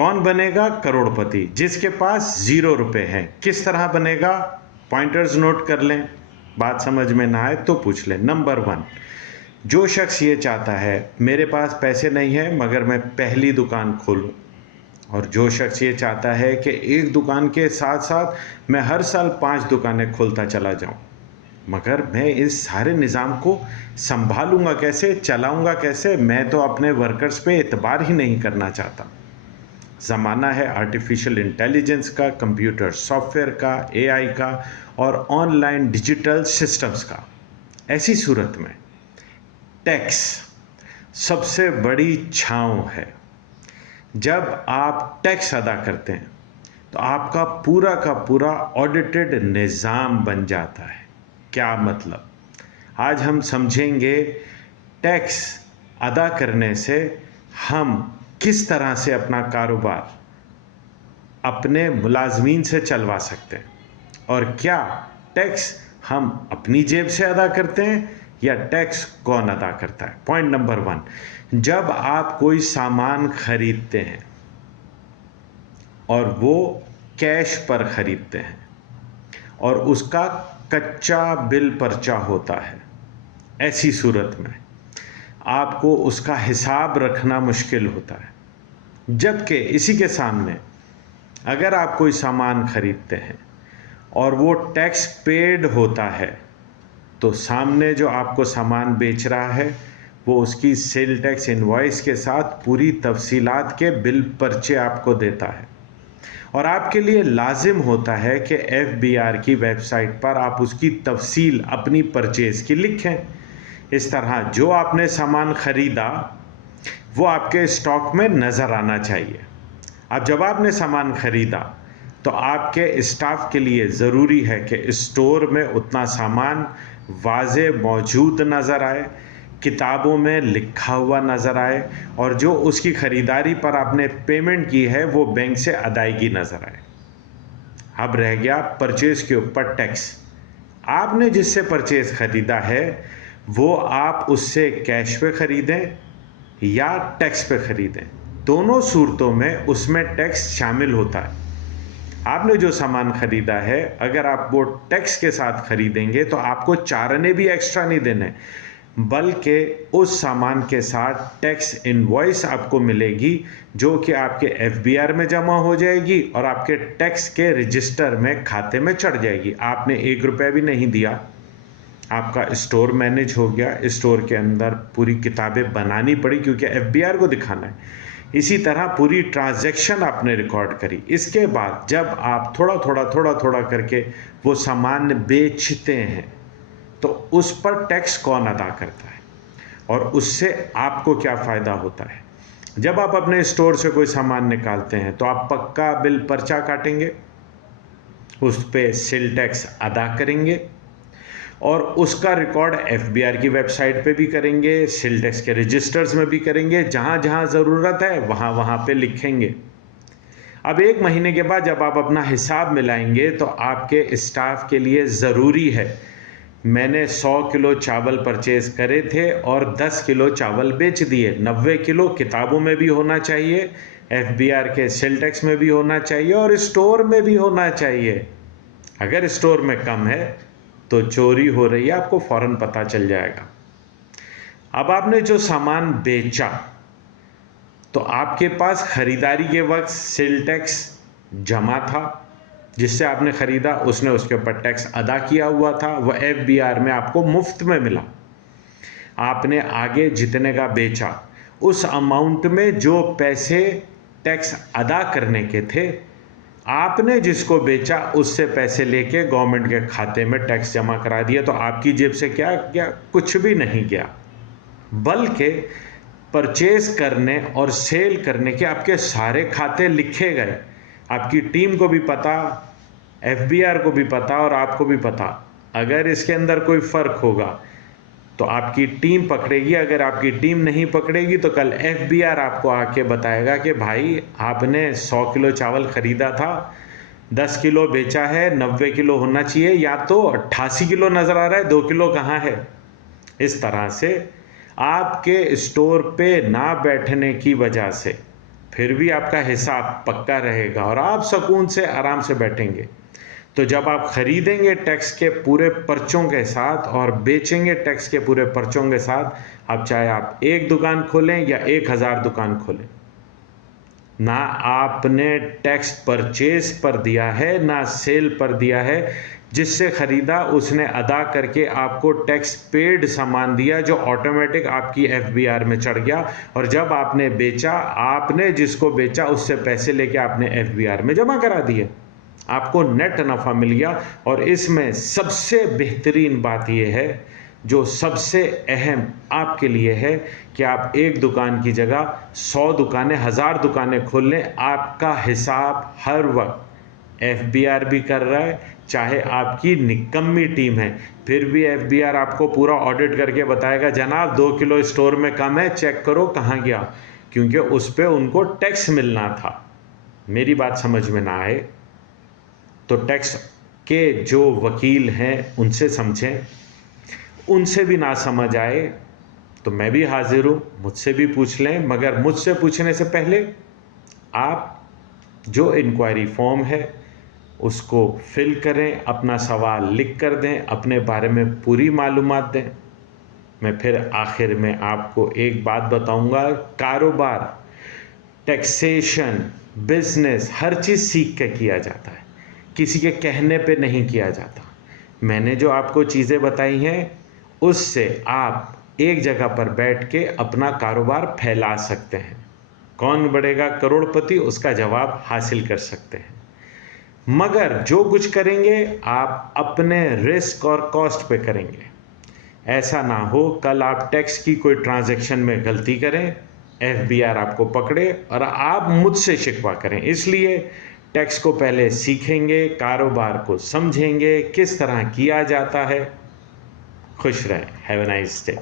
कौन बनेगा करोड़पति? जिसके पास 0 रुपए हैं। किस तरह बनेगा? पॉइंटर्स नोट कर लें, बात समझ में ना आए तो पूछ लें। नंबर 1, जो शख्स ये चाहता है मेरे पास पैसे नहीं है मगर मैं पहली दुकान खोलूं, और जो शख्स ये चाहता है कि एक दुकान के साथ साथ मैं हर साल 5 दुकानें खोलता चला जाऊं, मगर मैं इस सारे निज़ाम को संभालूंगा कैसे, चलाऊंगा कैसे? मैं तो अपने वर्कर्स पे एतबार ही नहीं करना चाहता। ज़माना है आर्टिफिशियल इंटेलिजेंस का, कंप्यूटर सॉफ्टवेयर का, एआई का और ऑनलाइन डिजिटल सिस्टम्स का। ऐसी सूरत में टैक्स सबसे बड़ी छांव है। जब आप टैक्स अदा करते हैं तो आपका पूरा का पूरा ऑडिटेड निज़ाम बन जाता है। क्या मतलब? आज हम समझेंगे टैक्स अदा करने से हम किस तरह से अपना कारोबार अपने मुलाजमीन से चलवा सकते हैं, और क्या टैक्स हम अपनी जेब से अदा करते हैं या टैक्स कौन अदा करता है। पॉइंट नंबर 1, जब आप कोई सामान खरीदते हैं और वो कैश पर खरीदते हैं और उसका कच्चा बिल पर्चा होता है, ऐसी सूरत में आपको उसका हिसाब रखना मुश्किल होता है। जबकि इसी के सामने अगर आप कोई सामान खरीदते हैं और वो टैक्स पेड होता है, तो सामने जो आपको सामान बेच रहा है वो उसकी सेल टैक्स इनवॉइस के साथ पूरी तफसीलात के बिल पर्चे आपको देता है। और आपके लिए लाजिम होता है कि FBR की वेबसाइट पर आप उसकी तफसील अपनी परचेज़ की लिखें। इस तरह जो आपने सामान ख़रीदा वो आपके स्टॉक में नज़र आना चाहिए। अब जब आपने सामान ख़रीदा तो आपके स्टाफ के लिए ज़रूरी है कि स्टोर में उतना सामान वाज़े मौजूद नज़र आए, किताबों में लिखा हुआ नज़र आए, और जो उसकी ख़रीदारी पर आपने पेमेंट की है वो बैंक से अदायगी नज़र आए। अब रह गया परचेज़ के ऊपर टैक्स। आपने जिससे परचेज़ ख़रीदा है वो आप उससे कैश पे ख़रीदें या टैक्स पे ख़रीदें, दोनों सूरतों में उसमें टैक्स शामिल होता है। आपने जो सामान ख़रीदा है अगर आप वो टैक्स के साथ ख़रीदेंगे तो आपको 4 आने भी एक्स्ट्रा नहीं देने, बल्कि उस सामान के साथ टैक्स इनवॉइस आपको मिलेगी जो कि आपके FBR में जमा हो जाएगी और आपके टैक्स के रजिस्टर में खाते में चढ़ जाएगी। आपने 1 रुपया भी नहीं दिया, आपका स्टोर मैनेज हो गया। स्टोर के अंदर पूरी किताबें बनानी पड़ी क्योंकि FBR को दिखाना है। इसी तरह पूरी ट्रांजैक्शन आपने रिकॉर्ड करी। इसके बाद जब आप थोड़ा थोड़ा करके वो सामान बेचते हैं तो उस पर टैक्स कौन अदा करता है और उससे आपको क्या फ़ायदा होता है। जब आप अपने स्टोर से कोई सामान निकालते हैं तो आप पक्का बिल पर्चा काटेंगे, उस पर सेल टैक्स अदा करेंगे और उसका रिकॉर्ड FBR की वेबसाइट पे भी करेंगे, सेल टैक्स के रजिस्टर्स में भी करेंगे, जहाँ जहाँ ज़रूरत है वहाँ वहाँ पे लिखेंगे। अब 1 महीने के बाद जब आप अपना हिसाब मिलाएंगे तो आपके स्टाफ के लिए ज़रूरी है, मैंने 100 किलो चावल परचेज़ करे थे और 10 किलो चावल बेच दिए, 90 किलो किताबों में भी होना चाहिए, FBR के सेल टैक्स में भी होना चाहिए और स्टोर में भी होना चाहिए। अगर स्टोर में कम है तो चोरी हो रही है, आपको फ़ौरन पता चल जाएगा। अब आपने जो सामान बेचा तो आपके पास ख़रीदारी के वक्त सेल टैक्स जमा था, जिससे आपने ख़रीदा उसने उसके ऊपर टैक्स अदा किया हुआ था, वह FBR में आपको मुफ्त में मिला। आपने आगे जितने का बेचा उस अमाउंट में जो पैसे टैक्स अदा करने के थे, आपने जिसको बेचा उससे पैसे लेके गवर्नमेंट के खाते में टैक्स जमा करा दिया। तो आपकी जेब से क्या गया? कुछ भी नहीं गया, बल्कि परचेज़ करने और सेल करने के आपके सारे खाते लिखे गए। आपकी टीम को भी पता, FBR को भी पता और आपको भी पता। अगर इसके अंदर कोई फ़र्क होगा तो आपकी टीम पकड़ेगी, अगर आपकी टीम नहीं पकड़ेगी तो कल FBR आपको आके बताएगा कि भाई आपने 100 किलो चावल ख़रीदा था, 10 किलो बेचा है, 90 किलो होना चाहिए, या तो 88 किलो नज़र आ रहा है, 2 किलो कहाँ है। इस तरह से आपके स्टोर पे ना बैठने की वजह से फिर भी आपका हिसाब पक्का रहेगा और आप सुकून से आराम से बैठेंगे। तो जब आप खरीदेंगे टैक्स के पूरे पर्चों के साथ और बेचेंगे टैक्स के पूरे पर्चों के साथ, अब चाहे आप एक दुकान खोलें या 1000 दुकान खोलें, ना आपने टैक्स परचेज पर दिया है ना सेल पर दिया है। जिससे ख़रीदा उसने अदा करके आपको टैक्स पेड सामान दिया जो ऑटोमेटिक आपकी एफबीआर में चढ़ गया, और जब आपने बेचा, आपने जिसको बेचा उससे पैसे लेके आपने एफबीआर में जमा करा दिए, आपको नेट नफ़ा मिल गया। और इसमें सबसे बेहतरीन बात यह है, जो सबसे अहम आपके लिए है, कि आप एक दुकान की जगह 100 दुकानें, 1000 दुकानें खोल लें, आपका हिसाब हर वक्त एफबीआर भी कर रहा है। चाहे आपकी निकम्मी टीम है, फिर भी एफबीआर आपको पूरा ऑडिट करके बताएगा, जनाब 2 किलो स्टोर में कम है, चेक करो कहाँ गया, क्योंकि उस पर उनको टैक्स मिलना था। मेरी बात समझ में ना आए तो टैक्स के जो वकील हैं उनसे समझें, उनसे भी ना समझ आए तो मैं भी हाजिर हूँ, मुझसे भी पूछ लें। मगर मुझसे पूछने से पहले आप जो इंक्वायरी फॉर्म है उसको फिल करें, अपना सवाल लिख कर दें, अपने बारे में पूरी मालूमात दें। मैं फिर आखिर में आपको एक बात बताऊंगा, कारोबार, टैक्सेशन, बिजनेस, हर चीज़ सीख के किया जाता है, किसी के कहने पे नहीं किया जाता। मैंने जो आपको चीज़ें बताई हैं उससे आप एक जगह पर बैठ के अपना कारोबार फैला सकते हैं। कौन बढ़ेगा करोड़पति, उसका जवाब हासिल कर सकते हैं। मगर जो कुछ करेंगे आप अपने रिस्क और कॉस्ट पे करेंगे। ऐसा ना हो कल आप टैक्स की कोई ट्रांजैक्शन में गलती करें, एफबीआर आपको पकड़े और आप मुझसे शिकवा करें। इसलिए टैक्स को पहले सीखेंगे, कारोबार को समझेंगे, किस तरह किया जाता है। खुश रहें। Have a nice day.